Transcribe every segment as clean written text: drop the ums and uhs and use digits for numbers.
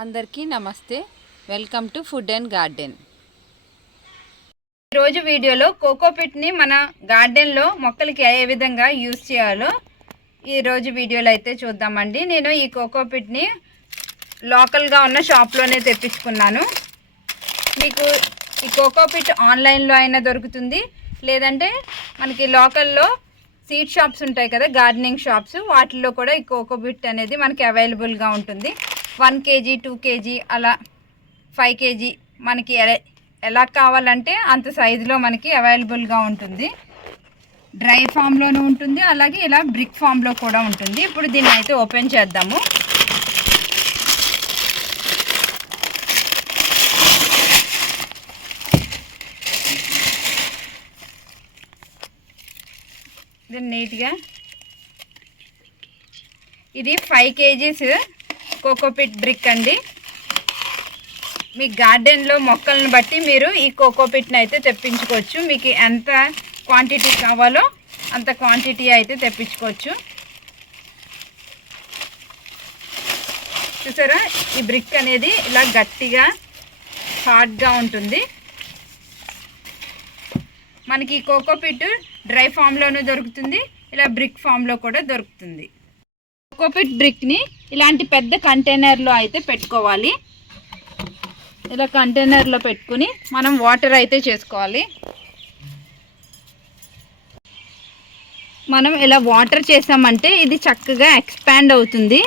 అందరికీ నమస్తే. Welcome to food and garden. ఈరోజు వీడియోలో కోకోపిట్ని మన గార్డెన్లో మొక్కలకి ఏ విధంగా యూజ్ చేయాలో ఈరోజు వీడియోలో అయితే చూద్దామండి. నేను ఈ కోకోపిట్ని లోకల్గా ఉన్న షాప్లోనే తెప్పించుకున్నాను. మీకు ఈ కోకోపిట్ ఆన్లైన్లో అయినా దొరుకుతుంది, లేదంటే మనకి లోకల్లో సీడ్ షాప్స్ ఉంటాయి కదా, గార్డెనింగ్ షాప్స్, వాటిల్లో కూడా ఈ కోకోపిట్ అనేది మనకి అవైలబుల్గా ఉంటుంది. 1 kg 2 kg అలా 5 kg మనకి ఎలా కావాలంటే అంత సైజులో మనకి అవైలబుల్గా ఉంటుంది. డ్రై ఫామ్లోనూ ఉంటుంది, అలాగే ఇలా బ్రిక్ ఫామ్లో కూడా ఉంటుంది. ఇప్పుడు దీన్ని అయితే ఓపెన్ చేద్దాము. దీన్ని నీట్గా, ఇది 5 kgs కోకోపిట్ బ్రిక్ అండి. మీ గార్డెన్లో మొక్కలను బట్టి మీరు ఈ కోకోపిట్ని అయితే తెప్పించుకోవచ్చు. మీకు ఎంత క్వాంటిటీ కావాలో అంత క్వాంటిటీ అయితే తెప్పించుకోవచ్చు. చూసారా, ఈ బ్రిక్ అనేది ఇలా గట్టిగా హార్డ్గా ఉంటుంది. మనకి ఈ కోకోపిట్ డ్రై ఫామ్లోనూ దొరుకుతుంది, ఇలా బ్రిక్ ఫామ్లో కూడా దొరుకుతుంది. కోకోపిట్ బ్రిక్ని ఇలాంటి పెద్ద కంటైనర్లో అయితే పెట్టుకోవాలి. ఇలా కంటైనర్లో పెట్టుకుని మనం వాటర్ అయితే చేసుకోవాలి. మనం ఇలా వాటర్ చేసామంటే ఇది చక్కగా ఎక్స్పాండ్ అవుతుంది.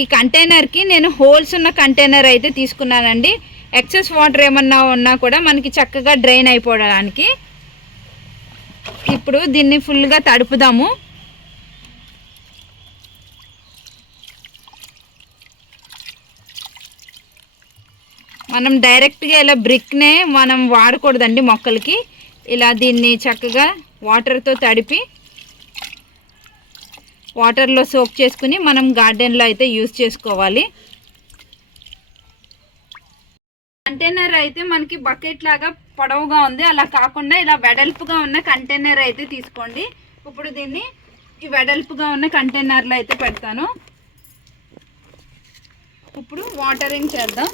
ఈ కంటైనర్కి నేను హోల్స్ ఉన్న కంటైనర్ అయితే తీసుకున్నానండి. ఎక్సెస్ వాటర్ ఏమన్నా ఉన్నా కూడా మనకి చక్కగా డ్రైన్ అయిపోవడానికి. ఇప్పుడు దీన్ని ఫుల్గా తడుపుదాము. మనం డైరెక్ట్గా ఇలా బ్రిక్నే మనం వాడకూడదండి మొక్కలకి. ఇలా దీన్ని చక్కగా వాటర్తో తడిపి వాటర్లో సోక్ చేసుకుని మనం గార్డెన్లో అయితే యూజ్ చేసుకోవాలి. కంటైనర్ అయితే మనకి బకెట్ లాగా పొడవుగా ఉంది, అలా కాకుండా ఇలా వెడల్పుగా ఉన్న కంటైనర్ అయితే తీసుకోండి. ఇప్పుడు దీన్ని ఈ వెడల్పుగా ఉన్న కంటైనర్లో అయితే పెడతాను. ఇప్పుడు వాటరింగ్ చేద్దాం.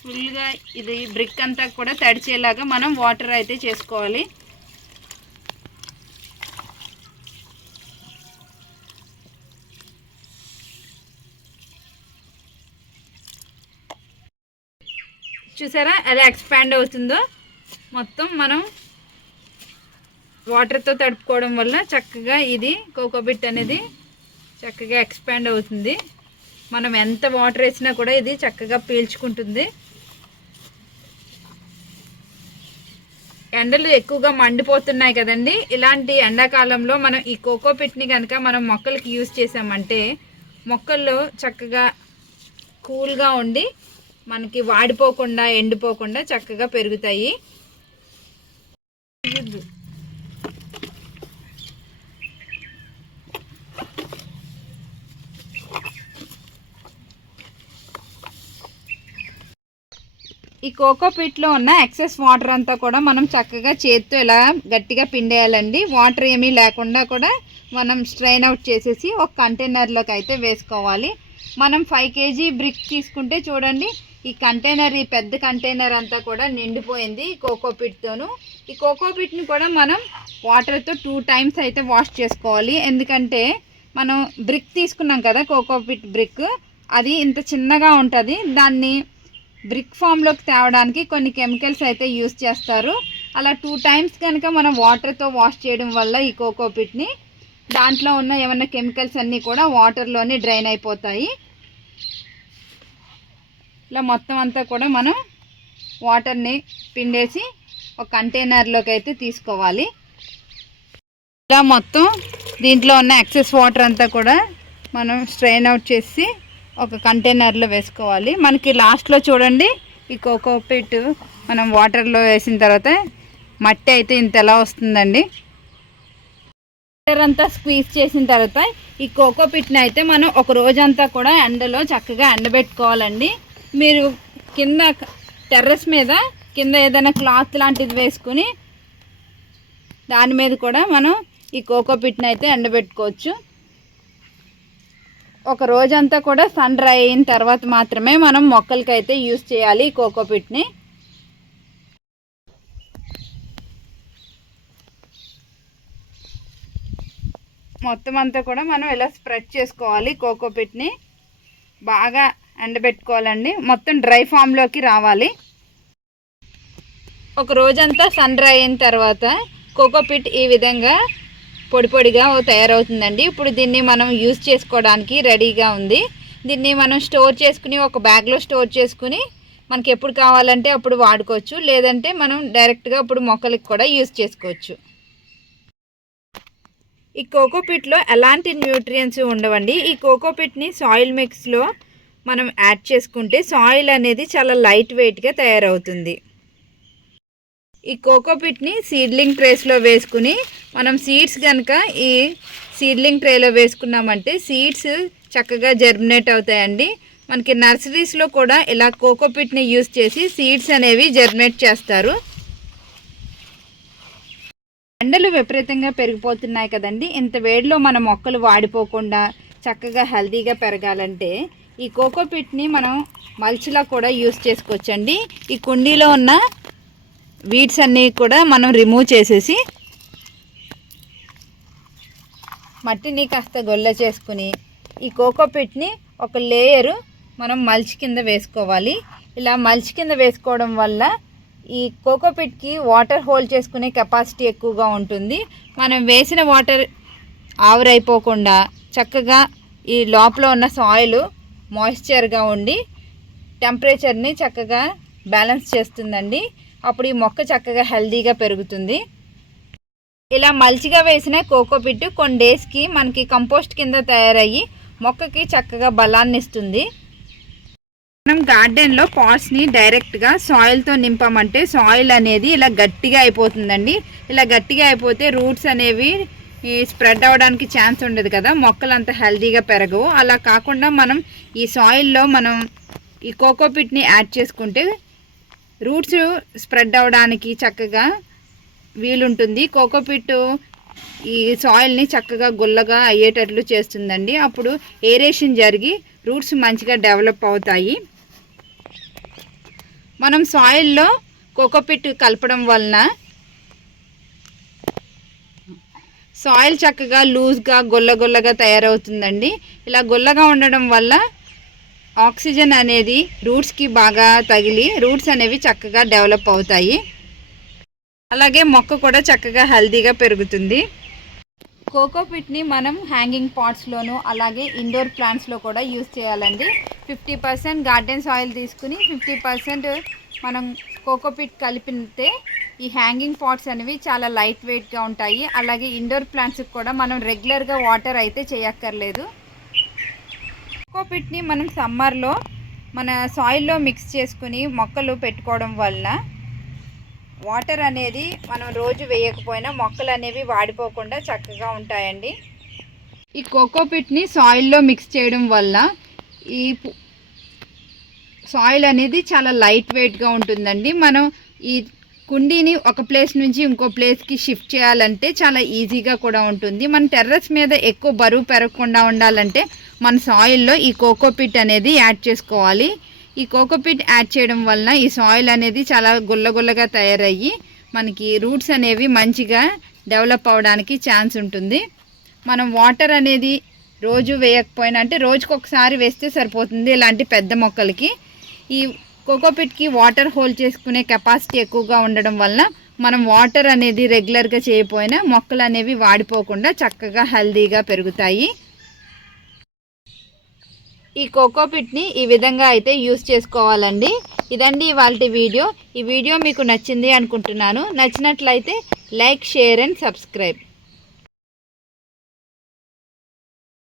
ఫుల్గా ఇది బ్రిక్ అంతా కూడా తడిచేలాగా మనం వాటర్ అయితే చేసుకోవాలి. చూసారా ఎలా ఎక్స్పాండ్ అవుతుందో. మొత్తం మనం వాటర్తో తడుపుకోవడం వల్ల చక్కగా ఇది కోకోపిట్ అనేది చక్కగా ఎక్స్పాండ్ అవుతుంది. మనం ఎంత వాటర్ వేసినా కూడా ఇది చక్కగా పీల్చుకుంటుంది. ఎండలు ఎక్కువగా మండిపోతున్నాయి కదండి, ఇలాంటి ఎండాకాలంలో మనం ఈ కోకోపిట్ని కనుక మనం మొక్కలకి యూజ్ చేసామంటే మొక్కల్లో చక్కగా కూల్గా ఉండి మనకి వాడిపోకుండా ఎండిపోకుండా చక్కగా పెరుగుతాయి. ఈ కోకోపిట్లో ఉన్న ఎక్సెస్ వాటర్ అంతా కూడా మనం చక్కగా చేత్తో ఇలా గట్టిగా పిండేయాలండి. వాటర్ ఏమీ లేకుండా కూడా మనం స్ట్రైన్ అవుట్ చేసేసి ఒక కంటైనర్లోకి అయితే వేసుకోవాలి. మనం 5 kg బ్రిక్ తీసుకుంటే చూడండి, ఈ కంటైనర్, ఈ పెద్ద కంటైనర్ అంతా కూడా నిండిపోయింది కోకోపిట్తోను. ఈ కోకోపిట్ని కూడా మనం వాటర్తో 2 times అయితే వాష్ చేసుకోవాలి. ఎందుకంటే మనం బ్రిక్ తీసుకున్నాం కదా, కోకోపిట్ బ్రిక్, అది ఇంత చిన్నగా ఉంటుంది. దాన్ని బ్రిక్ ఫామ్లోకి తేవడానికి కొన్ని కెమికల్స్ అయితే యూజ్ చేస్తారు. అలా 2 times కనుక మనం వాటర్తో వాష్ చేయడం వల్ల ఈ కోకోపిట్ని దాంట్లో ఉన్న ఏమన్నా కెమికల్స్ అన్నీ కూడా వాటర్లోనే డ్రైన్ అయిపోతాయి. ఇలా మొత్తం అంతా కూడా మనం వాటర్ని పిండేసి ఒక కంటైనర్లోకి అయితే తీసుకోవాలి. ఇలా మొత్తం దీంట్లో ఉన్న ఎక్సెస్ వాటర్ అంతా కూడా మనం స్ట్రెయిన్ అవుట్ చేసి ఒక కంటైనర్లో వేసుకోవాలి. మనకి లాస్ట్లో చూడండి, ఈ కోకోపిట్ మనం వాటర్లో వేసిన తర్వాత మట్టి అయితే ఇంత ఎలా వస్తుందండి. వాటర్ అంతా స్క్వీజ్ చేసిన తర్వాత ఈ కోకో పిట్ని అయితే మనం ఒక రోజంతా కూడా ఎండలో చక్కగా ఎండబెట్టుకోవాలండి. మీరు కింద టెర్రస్ మీద కింద ఏదైనా క్లాత్ లాంటిది వేసుకుని దాని మీద కూడా మనం ఈ కోకో పిట్ని అయితే ఎండబెట్టుకోవచ్చు. ఒక రోజంతా కూడా సన్ డ్రై అయిన తర్వాత మాత్రమే మనం మొక్కలకైతే యూజ్ చేయాలి ఈ కోకో పిట్ని. మొత్తం అంతా కూడా మనం ఇలా స్ప్రెడ్ చేసుకోవాలి. కోకో పిట్ని బాగా ఎండబెట్టుకోవాలండి, మొత్తం డ్రై ఫామ్లోకి రావాలి. ఒక రోజంతా సన్ డ్రై అయిన తర్వాత కోకో పిట్ ఈ విధంగా పొడి పొడిగా తయారవుతుందండి. ఇప్పుడు దీన్ని మనం యూజ్ చేసుకోవడానికి రెడీగా ఉంది. దీన్ని మనం స్టోర్ చేసుకుని ఒక బ్యాగ్లో స్టోర్ చేసుకుని మనకి ఎప్పుడు కావాలంటే అప్పుడు వాడుకోవచ్చు, లేదంటే మనం డైరెక్ట్గా ఇప్పుడు మొక్కలకి కూడా యూజ్ చేసుకోవచ్చు. ఈ కోకోపిట్లో ఎలాంటి న్యూట్రియంట్స్ ఉండవండి. ఈ కోకోపిట్ని సాయిల్ మిక్స్లో మనం యాడ్ చేసుకుంటే సాయిల్ అనేది చాలా లైట్ వెయిట్గా తయారవుతుంది. ఈ కోకోపిట్ని సీడ్లింగ్ ట్రేస్లో వేసుకుని మనం సీడ్స్ కనుక ఈ సీడ్లింగ్ ట్రేలో వేసుకున్నామంటే సీడ్స్ చక్కగా జర్మినేట్ అవుతాయండి. మనకి నర్సరీస్లో కూడా ఇలా కోకోపిట్ని యూజ్ చేసి సీడ్స్ అనేవి జర్మినేట్ చేస్తారు. ఎండలు విపరీతంగా పెరిగిపోతున్నాయి కదండి. ఇంత వేడిలో మన మొక్కలు వాడిపోకుండా చక్కగా హెల్తీగా పెరగాలంటే ఈ కోకోపిట్ని మనం మల్చిలా కూడా యూజ్ చేసుకోవచ్చండి. ఈ కుండీలో ఉన్న వీడ్స్ అన్నీ కూడా మనం రిమూవ్ చేసేసి మట్టిని కాస్త గొల్ల చేసుకుని ఈ కోకోపిట్ని ఒక లేయరు మనం మల్చి కింద వేసుకోవాలి. ఇలా మల్చి కింద వేసుకోవడం వల్ల ఈ కోకోపిట్కి వాటర్ హోల్డ్ చేసుకునే కెపాసిటీ ఎక్కువగా ఉంటుంది. మనం వేసిన వాటర్ ఆవిరైపోకుండా చక్కగా ఈ లోపల ఉన్న సాయిల్ మాయిశ్చర్గా ఉండి టెంపరేచర్ని చక్కగా బ్యాలెన్స్ చేస్తుందండి. అప్పుడు ఈ మొక్క చక్కగా హెల్తీగా పెరుగుతుంది. ఇలా మల్చిగా వేసిన కోకోపిట్ కొన్ని డేస్కి మనకి కంపోస్ట్ కింద తయారయ్యి మొక్కకి చక్కగా బలాన్ని ఇస్తుంది. మనం గార్డెన్లో పాట్స్ని డైరెక్ట్గా సాయిల్తో నింపామంటే సాయిల్ అనేది ఇలా గట్టిగా అయిపోతుందండి. ఇలా గట్టిగా అయిపోతే రూట్స్ అనేవి స్ప్రెడ్ అవ్వడానికి ఛాన్స్ ఉండదు కదా, మొక్కలు అంత హెల్తీగా పెరగవు. అలా కాకుండా మనం ఈ సాయిల్లో మనం ఈ కోకోపిట్ని యాడ్ చేసుకుంటే రూట్స్ స్ప్రెడ్ అవ్వడానికి చక్కగా వీలుంటుంది. కోకోపిట్ ఈ సాయిల్ని చక్కగా గుల్లగా అయ్యేటట్లు చేస్తుందండి. అప్పుడు ఏరేషన్ జరిగి రూట్స్ మంచిగా డెవలప్ అవుతాయి. మనం సాయిల్లో కోకోపిట్ కలపడం వలన సాయిల్ చక్కగా లూజ్గా గొల్లగా తయారవుతుందండి. ఇలా గొల్లగా ఉండడం వల్ల ఆక్సిజన్ అనేది రూట్స్కి బాగా తగిలి రూట్స్ అనేవి చక్కగా డెవలప్ అవుతాయి. అలాగే మొక్క కూడా చక్కగా హెల్తీగా పెరుగుతుంది. కోకోపిట్ని మనం హ్యాంగింగ్ పాట్స్లోను అలాగే ఇండోర్ ప్లాంట్స్లో కూడా యూజ్ చేయాలండి. 50% గార్డెన్ సాయిల్ తీసుకుని 50% మనం కోకోపిట్ కలిపితే ఈ హ్యాంగింగ్ పాట్స్ అనేవి చాలా లైట్ వెయిట్గా ఉంటాయి. అలాగే ఇండోర్ ప్లాంట్స్కి కూడా మనం రెగ్యులర్గా వాటర్ అయితే చేయక్కర్లేదు. కోకోపిట్ని మనం సమ్మర్లో మన సాయిల్లో మిక్స్ చేసుకుని మొక్కలు పెట్టుకోవడం వల్ల వాటర్ అనేది మనం రోజు వేయకపోయినా మొక్కలు అనేవి వాడిపోకుండా చక్కగా ఉంటాయండి. ఈ కోకోపిట్ని సాయిల్లో మిక్స్ చేయడం వల్ల ఈ సాయిల్ అనేది చాలా లైట్ వెయిట్గా ఉంటుందండి. మనం ఈ కుండీని ఒక ప్లేస్ నుంచి ఇంకో ప్లేస్కి షిఫ్ట్ చేయాలంటే చాలా ఈజీగా కూడా ఉంటుంది. మన టెర్రస్ మీద ఎక్కువ బరువు పెరగకుండా ఉండాలంటే మన సాయిల్లో ఈ కోకోపిట్ అనేది యాడ్ చేసుకోవాలి. ఈ కోకోపిట్ యాడ్ చేయడం వలన ఈ సాయిల్ అనేది చాలా గుల్లగా తయారయ్యి మనకి రూట్స్ అనేవి మంచిగా డెవలప్ అవడానికి ఛాన్స్ ఉంటుంది. మనం వాటర్ అనేది రోజు వేయకపోయినా అంటే రోజుకొకసారి వేస్తే సరిపోతుంది ఇలాంటి పెద్ద మొక్కలకి. ఈ కోకోపిట్కి వాటర్ హోల్డ్ చేసుకునే కెపాసిటీ ఎక్కువగా ఉండడం వల్ల మనం వాటర్ అనేది రెగ్యులర్గా చేయకపోయినా మొక్కలు అనేవి వాడిపోకుండా చక్కగా హెల్తీగా పెరుగుతాయి. ఈ కోకోపిట్ని ఈ విధంగా అయితే యూస్ చేసుకోవాలండి. ఇదండి ఇవాల్టి వీడియో. ఈ వీడియో మీకు నచ్చింది అనుకుంటున్నాను. నచ్చినట్లయితే లైక్, షేర్ అండ్ సబ్స్క్రైబ్.